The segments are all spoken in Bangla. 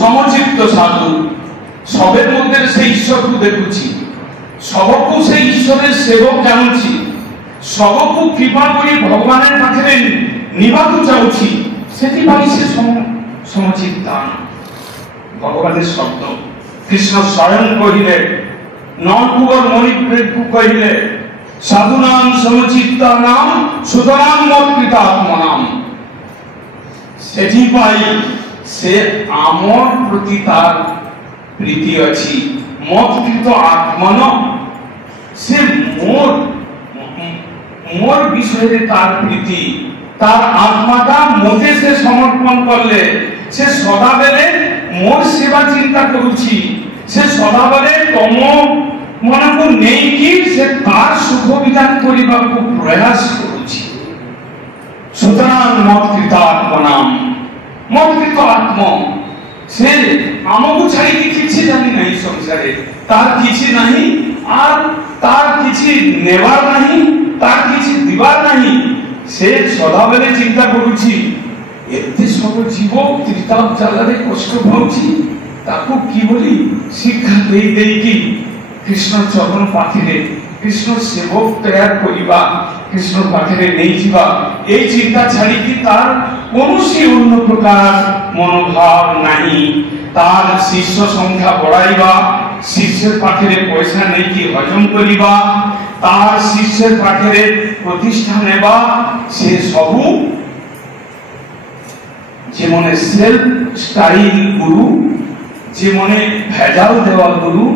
সমচিত্ত সাধু সবের মধ্যে সেই ঈশ্বরকে দেখুছি, সবকু সেই ঈশ্বরের সেবক জানুছি, সবকু কৃপা করি ভগবানের পাখে নিবাকু চাହୁছি, সেটিপাই সে সমচিত্তান। ভগবানের শব্দ কৃষ্ণ স্বয়ং কহিলে, নরকুবর মণিপ্রেক্ষু কহিলে, সাধুনাম সমচিত্তানাম সুতরাং মৎকৃতাত্মনাম। সেটিপাই সে আমার প্রতি তার প্রীতি আছে, মৎকৃত আত্মন, সে মোর বিষয়ে তার প্রীতি, তার আত্মাটা মতে সে সমর্পণ করলে সে সদাবেলে মোর সেবা চিন্তা করুছি, সে সদাবেলে তম মনকু নেই কি সে তার সুখ বিধান করিবাকু প্রয়াস করুছি। সুতরাং মৎকৃত আত্মনাম, মৎকৃত আত্ম সে আমাকে ছাড়ি কিছু জানি নাই সংসারে, তার কিছু নাহি আর তার কিছু নেবার নাহি, তার কিছু দিবার নাহি। সে সদাবেলে চিন্তা করুছি এতে সব জীব ত্রিতাপ জ্বালারে কষ্ট পাচ্ছি, তাকে কি বলি শিক্ষা দেই দেই কি কৃষ্ণ চরণ পাখিরে কৃষ্ণ সেবক তৈয়ার করিবা, কৃষ্ণ পাখিরে নেই যা এই চিন্তা ছাড়ি কি তার কৌশি অন্য প্রকার মনোভাব নাই। তার শিষ্য সংখ্যা বড়াইবা, শিষ্যের পাখিরে পয়সা নেই কি হজম করিবা, তার শিষ্যের পাখিরে প্রতিষ্ঠা নেবা, সে সবু যে মনে সেলফ স্টাইল গুরু, যে মনে ভেজাল দেওয়া গুরু,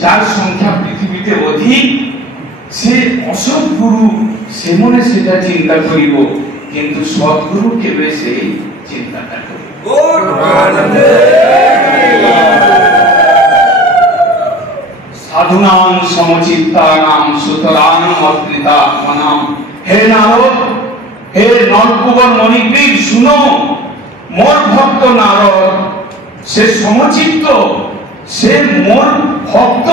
যার সংখ্যা পৃথিবীতে অধিক, সে অসৎ গুরু, সে মনে সেটা চিন্তা করিব, কিন্তু সৎগুরু কেবে সেই চিন্তাটা করিব। সাধুনাম সমচিত্তানাম সুতরাং মৎকৃতাত্মনাম। হে নারদ, হে নরকুবর মণিগ্রীব, শুনো, মোর ভক্ত নারদ সে সমচিত্ত, সে মোর ভক্ত,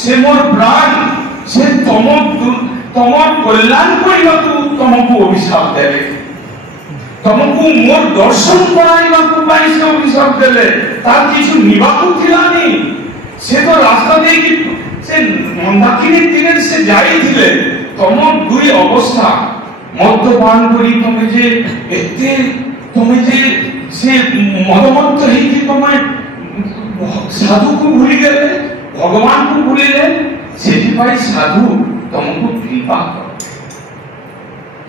সে মোর প্রাণ, সে তোমার কল্যাণ করিবাকু তোমাকে অভিশাপ দেবে, তোমাকে মোর দর্শন করাইবাকু পাই সে অভিশাপ দেলে, তার কিছু নিবাকু থিলানি। সে তো রাস্তা দিয়ে কি সে মন্দাকিনীর দিনে সে যাইছিলে, তোমার দুই অবস্থা, মদ্যপান করি তুমি যে এতে তুমি যে সে মদমত্ত হইকি তোমায় সাধুকে ভুলি গেলে, ভগবানকে ভুলিলে, সেটিপাই সাধু তোমাকে কৃপা করে,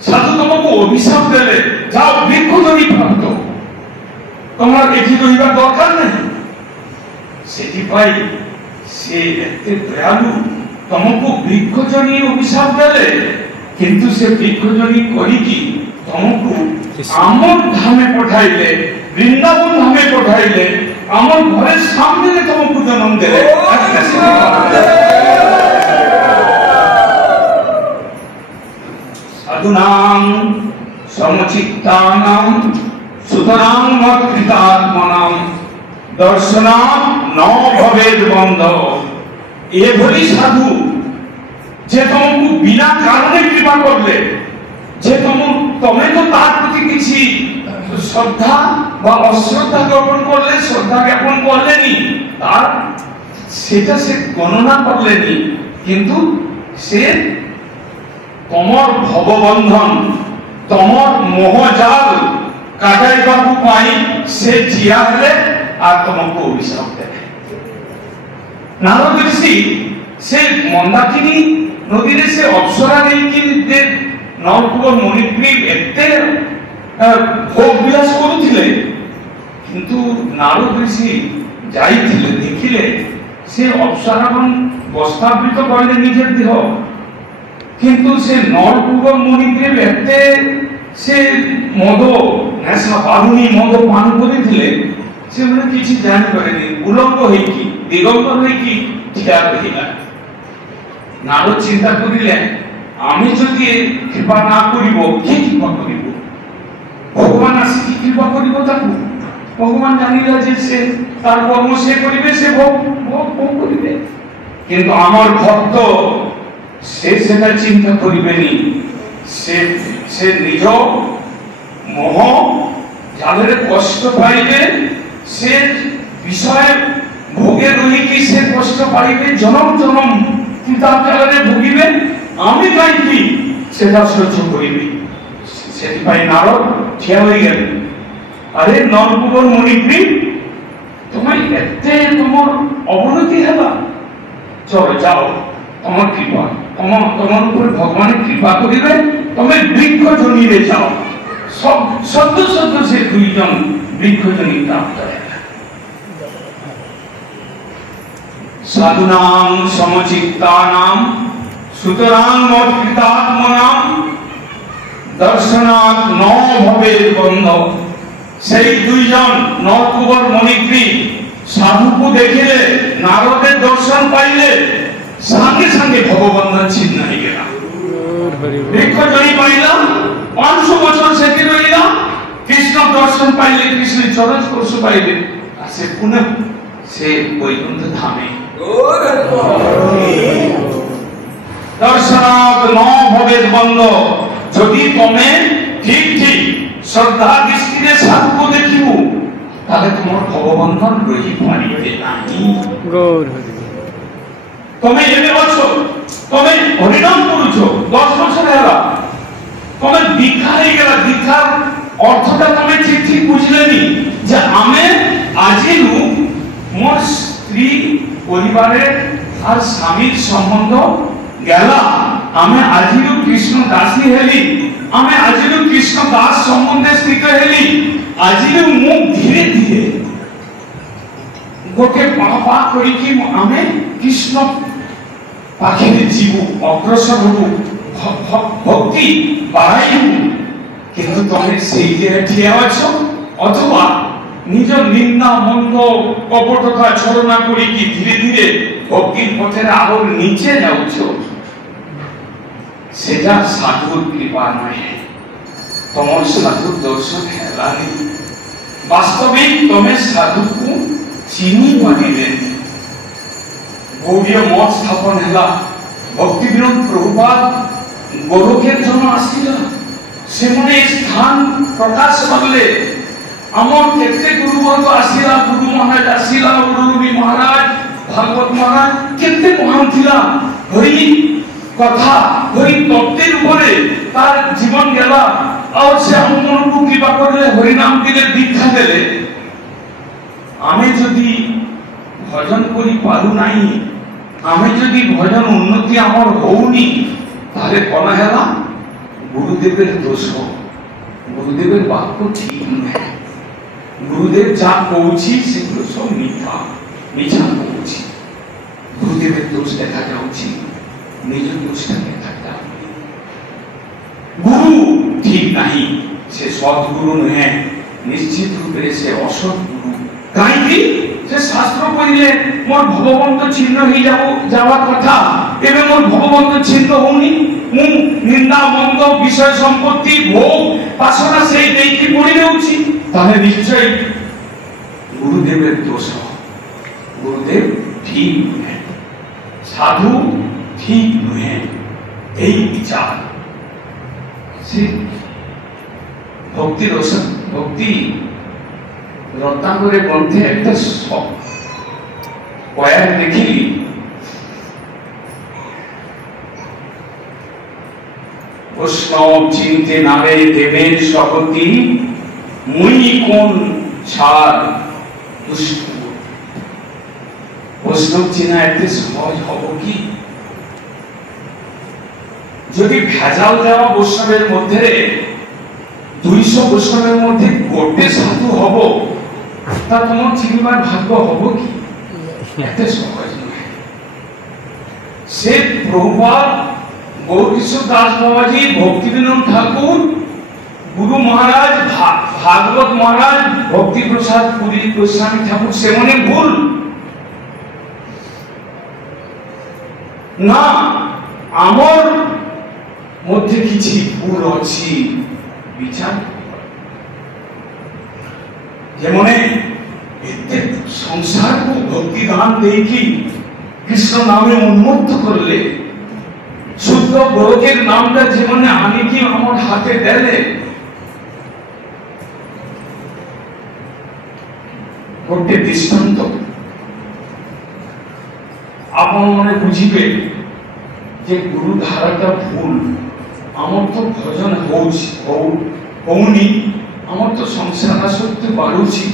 সাধু তোমাকে অভিশাপ দেলে, যাও বৃক্ষধরি প্রাপ্ত, তোমার এটি রহিবার দরকার নেই। সেটিপাই সে এতে দয়ালু, তোমাকে বৃক্ষজনী অভিশাপ দেলে, কিন্তু সে বৃক্ষজনী করি কি তোমাকে আমার ধামে পঠাইলে, বৃন্দাবন ধামে পঠাইলে, আমার ঘরের সামনে তোমাকে জন্ম দেলে। সাধুনাম সমচিত্তানাম সুতরাং মৎকৃতাত্মনাম দর্শনাৎ ন ভবেদ বন্ধ। এভলি সাধু যে তোমাকে বিনা কারণে কৃপা করলে, যে তুমি তো তার প্রতি কিছু শ্রদ্ধা বা অশ্রদ্ধা জ্ঞাপন করলে, শ্রদ্ধা জ্ঞাপন করলেনি, তার সেটা সে গণনা করলেনি, কিন্তু সে তোমার ভববন্ধন, তোমার মোহজাল কাটাইবাকু পাই সে জিয়া হলে আর তোমাকে অভিশাপ দেবে। নারদ ঋষি সে মন্দাকিনী নদীরে সে অপ্সরা নেইকি নরকুবর মণিগ্রীব এতে ভোগ বিলাস করুଥିଲେ, কিন্তু নারদ ঋষি যাইଥିଲେ দেখিলে সে অপ্সরাগণ বস্ত্রাবৃত করিলে নিজের দেহ, কিন্তু সে নরকুবর মণিগ্রীব এতে সে মদ নেশা বারুণী মদ পান করিଥିଲେ, সে মানে কিছু জানি পারেনি, উলঙ্গ হইকি দিগম্বর হইকি ঠিয়া রহিলা। নারদ চিন্তা করিলেন আমি যদি কৃপা না করিব কে কৃপা করিব, ভগবান আসি কৃপা করিব তাকে। ভগবান জানিলা যে সে তার কর্ম সে করিবে, সে ভোগ করিবে, কিন্তু আমার ভক্ত সে সেটা চিন্তা করিবেনি, সে নিজ মোহ যাদের কষ্ট পাইবে সে বিষয় ভোগে রহিকি সে কষ্ট পাইবে জনম জনম চিন্তাচারে ভুগিবে আমি পাইবি সেটা সহ্য করিবি সেপাই নারদ ঠিয়া হয়ে গেলেন আরে নরকুবর মণিগ্রী তোমার এতে তোমার অবনতি হেলা চলো যাও তোমার কৃপা তোমার উপরে ভগবানের কৃপা করিবে তুমি বৃক্ষজনীরে যাও সব সদ্য সদ্য সে দুইজন বৃক্ষজনী প্রাপ্ত সাধুনাং সমচিত্তানাং সুতরাং মৎকৃতাত্মনাং দর্শনাৎ ন ভবেৎ বন্ধ সেই দুইজন নরকুবর মণিগ্রী সাধুকে দেখিলে নারদের দর্শন পাইলে সঙ্গে সঙ্গে ভগবন্ধন ছিন্ন হয়ে গেল বৃক্ষজনী পাইলাম 500 বছর সেটি রইলাম কৃষ্ণ দর্শন পাইলে কৃষ্ণের চরণ স্পর্শ পাইলে আর সে পুনঃ সে বৈকুণ্ঠ ধামে দর্শনাৎ ন ভবেৎ বন্ধ যদি তুমি ঠিক ঠিক শ্রদ্ধা দৃষ্টিরে সাধুকে দেখিব তাহলে তোমার ভগবন্ধন রহি পারিবে নাহি তুমি এবে আছো তুমি হরিনাম করুছ 10 বছর হেলা তুমি দীক্ষা হয়ে গেল দীক্ষার অর্থটা তুমি ঠিক ঠিক বুঝলেনি যে আমি আজিলু মোর স্ত্রী পরিবারের আর স্বামীর সম্বন্ধ গেলা আমি আজিলু কৃষ্ণ দাসী হেলি আমি আজিলু কৃষ্ণ দাস সম্বন্ধে স্থিত হেলি আজিলু মুখ ধীরে ধীরে গোটে পা করি কি আমি কৃষ্ণ পাখিরে জীব অগ্রসর হবু ভক্তি বাড়াইব কিন্তু তুমি সেই জায়গায় ঠিয়া আছো অথবা নিজ নিন্দা মন্দ কপটতা ছলনা করি কি ধীরে ধীরে ভক্তির পথের আরো নিচে যাচ্ছ সেটা সাধুর কৃপা নয় তোমার সাধুর দর্শন হেলানি বাস্তবিক তুমি সাধুকু চিনি পারিলেন গৌড়ীয় মঠ স্থাপন হেলা ভক্তি বিনোদ প্রভুপাদ গোলকের জন্য আসিলা সেমনে স্থান প্রকাশ করলে আমার কেতে গুরুবর্গ আসিলা গুরু মহারাজ আসিলা গুরুবী মহারাজ ভাগবত মহারাজ কেতে মহান ছিলা হরি কথা হরি তত্ত্বের উপরে তার জীবন গেলা আর সে আমনকু কৃপা করলে হরিনাম দিলে দীক্ষা দিলে আমি যদি ভজন করি পারু নাই আমি যদি ভজন উন্নতি আমার হউনি তাহলে কোন হেলা গুরুদেবের দোষ গুরুদেবের বাক্য ঠিক নয় গুরুদেব যা কৌছি সেগুলো সব মিথ্যা কৌছি গুরুদেবের দোষ দেখা যাচ্ছে নিজের দোষটা দেখা যাবে গুরু ঠিক নাই সে সৎগুরু নহে নিশ্চিত রূপে সে অসৎ গুরু কাইকি সে শাস্ত্র পড়িলে মোর ভগবন্ত ছিন্ন হয়ে যাওয়ার কথা এবং মোর ভগবন্ত ছিন্ন হউনি মু নিন্দা মন্দ বিষয় সম্পত্তি ভোগ বাসনা সেই দেখি পড়ি নেউছি তাহলে নিশ্চয় গুরুদেবের দোষ গুরুদেব ঠিক নহে সাধু ঠিক নহে এই বিচার সে ভক্তি রসন ভক্তি রত্নাকরের গ্রন্থে একটা কয়েক দেখিলি বৈষ্ণব চিনতে নারে দেবের শপথি মুই কোন ছাড় বৈষ্ণব চিনা এতে সহজ হব কি যদি ভেজাল দেওয়া বৈষ্ণবের মধ্যে 200 বৈষ্ণবের মধ্যে গোটে সাধু হব তা তোমার চিনবার ভাগ্য হব কি এতে সহজ নয় সে প্রভুপাদ গৌরকিশোর দাস বাবাজি ভক্তিবিনোদ ঠাকুর গুরু মহারাজ ভাগবত মহারাজ ভক্তি প্রসাদ পুরী গোস্বামী ঠাকুর সেমনে ভুল না আমার মধ্যে কিছু ভুল আছে বিচার যেমনে এতে সংসারকে ভক্তি গান দেখি কৃষ্ণ নামে উন্মুক্ত করলে শুদ্ধ গোলকের নামটা জীবনে আনি কি আমার হাতে দেলে गोटे दृष्टांत आपण मने बुझिबे जे गुरु धाराटा भूल आमर तो भजन होउनी आमर तो संसार सत्य बाड़ुची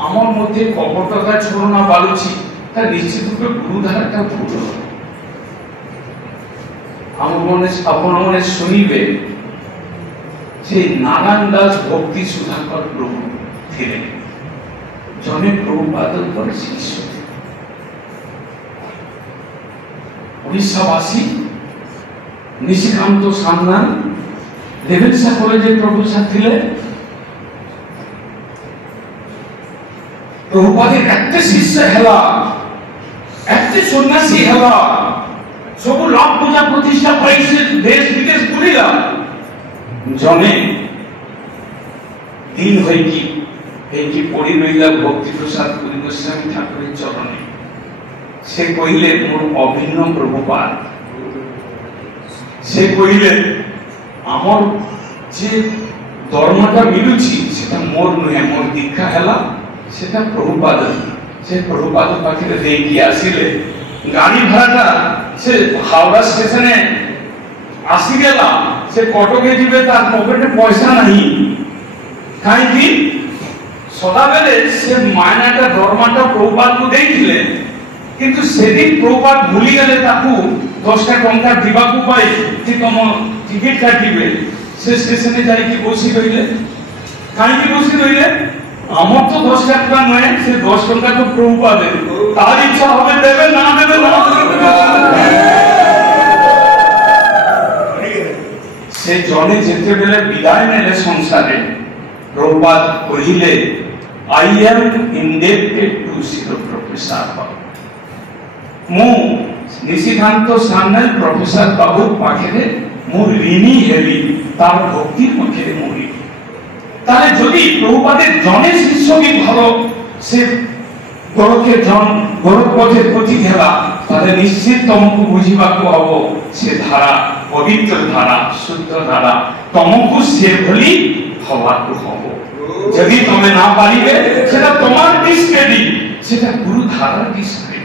आमर मध्य कपटता छोड़ना बाड़ुची ता निश्चित रूपे गुरु धाराटा भूल आपण मने सुनिबे जे नारायण दास भक्ति सुधाकर प्रभु थिले जने प्रभुपादर शिष्य उड़ीसावासी निशिकांत सामना रेभेन्सा कॉलेजे प्रोफेसर थिले प्रभुपादे एते शिष्य हेला एते सन्यासी हेला सब लाभ पूजा प्रतिष्ठा पाइसे देश विदेश बुलिला जने दिन होई पड़ी रहिला भक्ति प्रसाद पुरी गोस्वामी ठाकुर चरणे से कहिले मोर अभिन्न प्रभुपाद से कहिले आमर जे धर्मटा मिलुची सेटा मोर नुहे मोर दीक्षा हैला सेटा प्रभुपाद से प्रभुपाद पाखे देकी आसिले गाड़ी भाड़ाटा से हावड़ा स्टेशने आसी गेला से कटके जिबे तार पकेटे पैसा नहीं काई कि सदा बेले से मायनाटा दरमाटा प्रभुपाद को देइथिले किंतु सेदिन प्रभुपाद भूली गले ताकू 10 टंका दिबाकू पाई कि तुम टिकट काटिबे से स्टेशने जाई कि बसी रहिले काई कि बसी रहिले আমার তো 10 টাকা নয় সে 10 টাকা তো প্রভুপাদ তার ইচ্ছা হবে দেবে না দেবে সে জনে যেতে বেলে বিদায় নেলে সংসারে প্রভুপাদ কহিলে I am indebted to sir professor বাবু মু নিশিকান্ত সামনে প্রফেসর বাবু পাখে মু ঋণী হেলি তার ভক্তির মুখে মরি তাহলে যদি প্রভুপাদের জনের শিষ্য কি ভালো সে গরকে জন গরক পথে পথিক হেলা তাহলে নিশ্চিত তমকু বুঝিବାକୁ হব সে ধারা পবিত্র ধারা শুদ্ধ ধারা তমকু সে ভলি হବାକୁ হব যদি তুমি না পারিবে সেটা তোমার ডিসক্রেডিট সেটা গুরু ধারার ডিসক্রেডিট